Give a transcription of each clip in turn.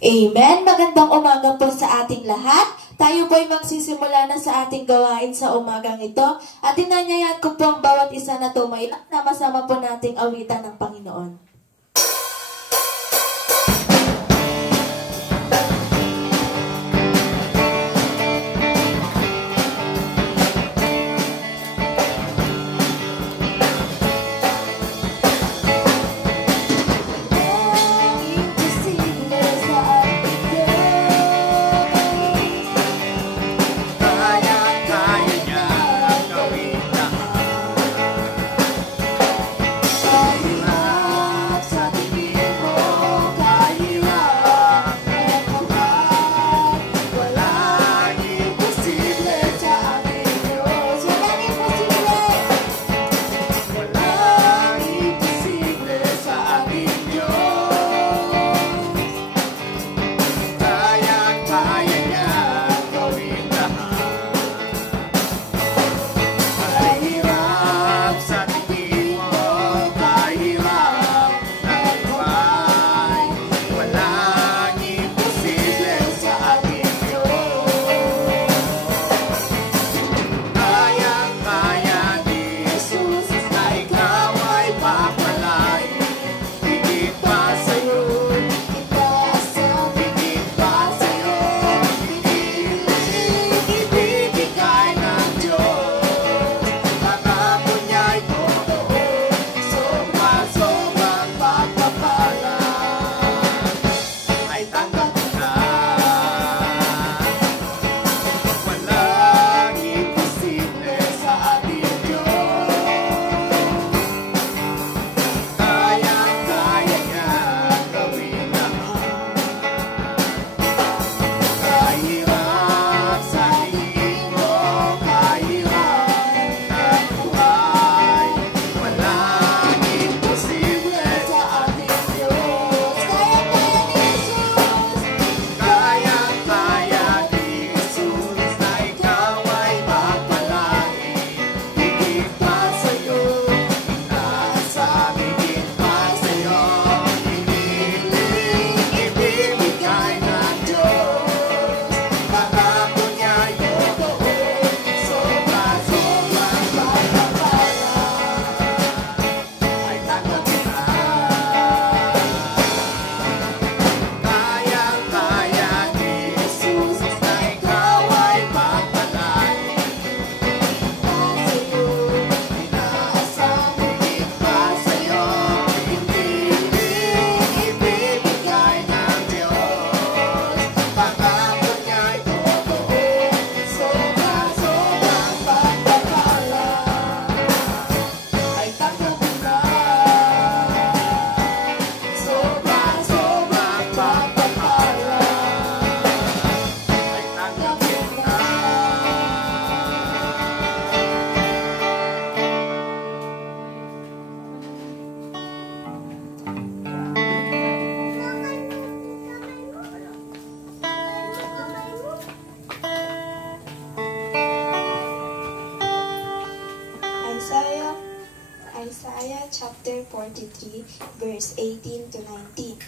Amen. Magandang umaga po sa ating lahat. Tayo po ay magsisimula na sa ating gawain sa umagang ito. At inanyayan ko po ang bawat isa na tumayo na masama po nating awitan ng Panginoon. Isaiah chapter 43, verse 18 to 19.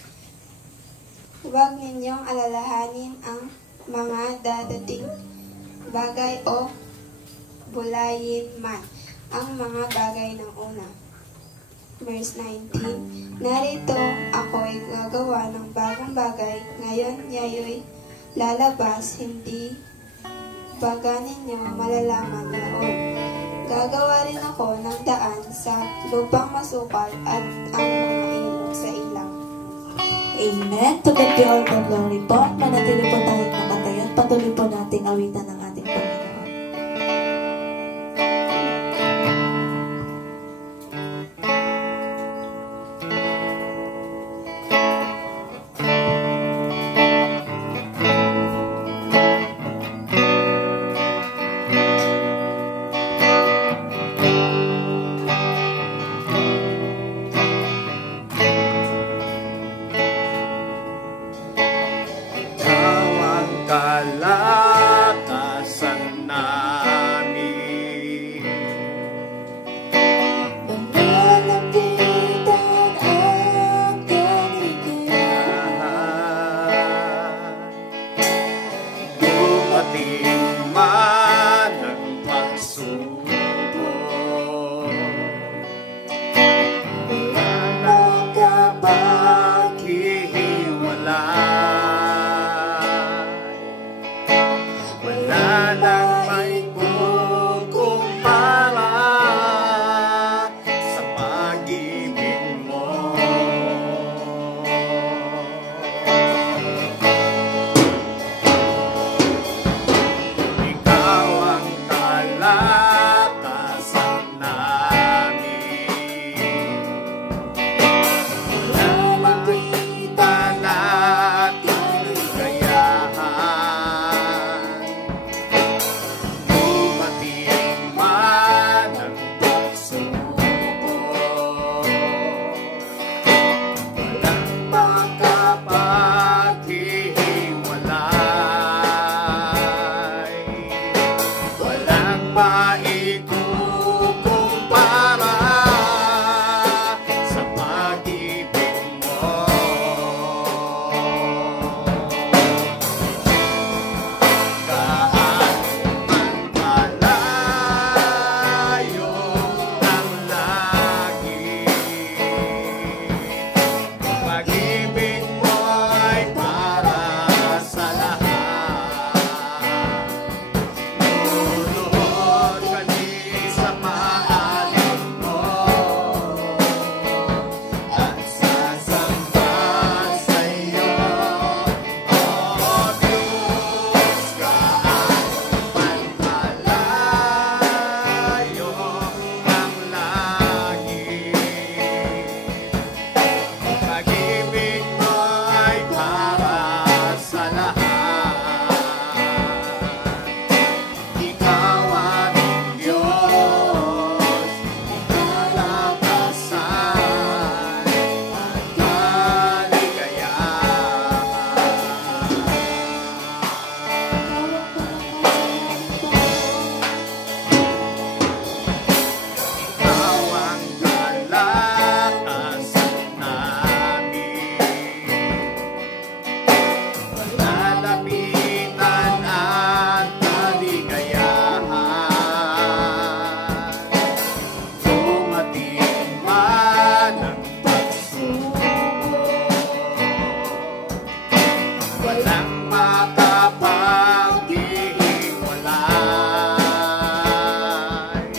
Huwag ninyong alalahanin ang mga dadating bagay o bulayin man ang mga bagay ng una. Verse 19, narito ako'y gagawa ng bagong bagay, ngayon yayo'y lalabas, hindi baga ninyo malalaman yaon. Gagawa rin ako ng daan sa lupang masukal at ang mga ilog sa ilang. Amen. To God be all the glory po. Manatili po tayong nakatayo at patuloy po nating awitan ng ating Panginoon. Tawang kalakal walang makapaghihiwalay,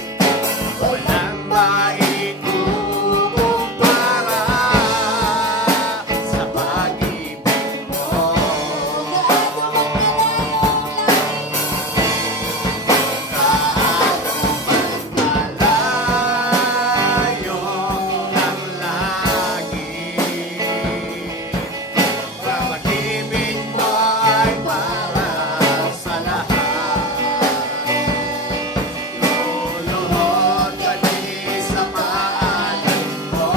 walang maikukumpara sa pag-ibig mo. Malayo ang langit, pag-ibig mo ay para sa lahat. Luluhod ka din sa paanan mo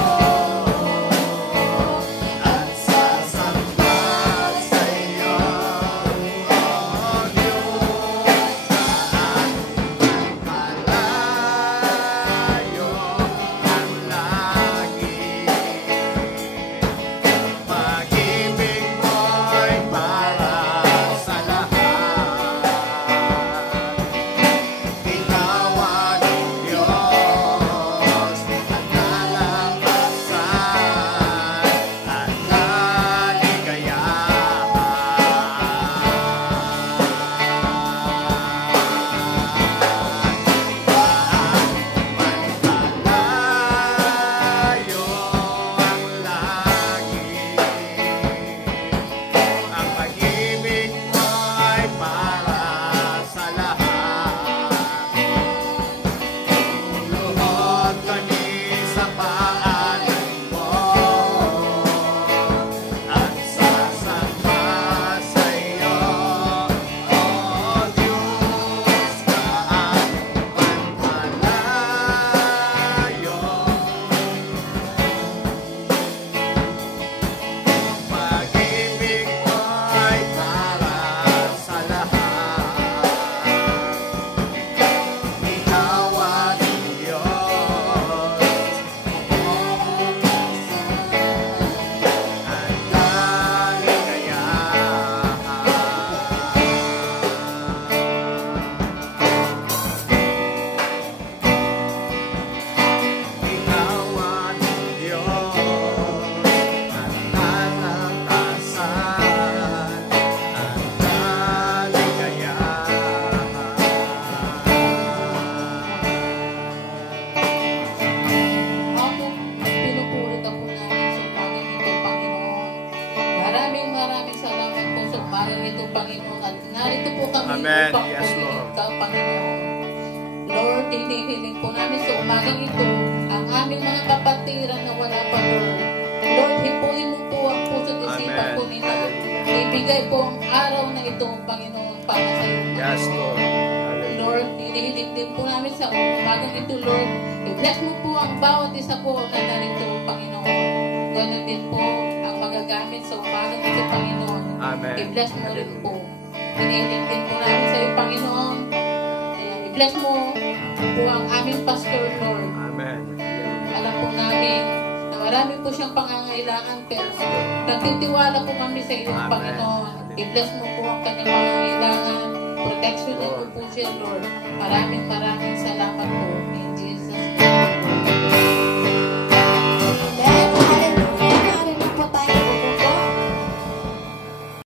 at sasamba sa iyo, O Diyos, saan man malayo ang langit. Pag-ibig mo'y para sa lahat. Ikaw ang Diyos at kalakasan at kaligayahan. Ang pag-ibig mo ay para sa lahat. Luluhod kami sa paanan mo at sasamba sa iyo, O Diyos, saan man malayo. Pag-ibig mo ay para sa lahat. Ikaw ang Diyos at kaligayahan. Ikaw ang Diyos at kalakasan at kaligayahan. Ako, pinupuri ka po namin sa umagang ito, Panginoon. Maraming salamat po sa umagang ito, Panginoon. At narito po kami Amen. upang Yes, purihin Lord. ka, Panginoon. Lord, hinihiling po namin sa umagang ito ang aming mga kapatiran na wala pa, Lord. Lord, hipuin mo po ang puso at isipan Amen. po nila. Ibigay po ang araw na ito, Panginoon, para sa iyo. Yes, Lord. Lord, hinihiling din po namin sa umagang ito, Lord. I-bless mo po ang bawat isa po na narito, Panginoon. Ganon din po ang magagamit sa umagang ito, Panginoon. Amen. I-bless mo rin po. Hinihiling din po namin sa iyo, Panginoon. I-bless mo po ang aming pastor, Lord. Amen. Alam po namin na marami po siyang pangangailangan, pero nagtitiwala po kami sa iyo, Amen. Panginoon. I-bless mo po ang kanyang pangangailangan. Protection mo po siya, Lord. Maraming salamat po.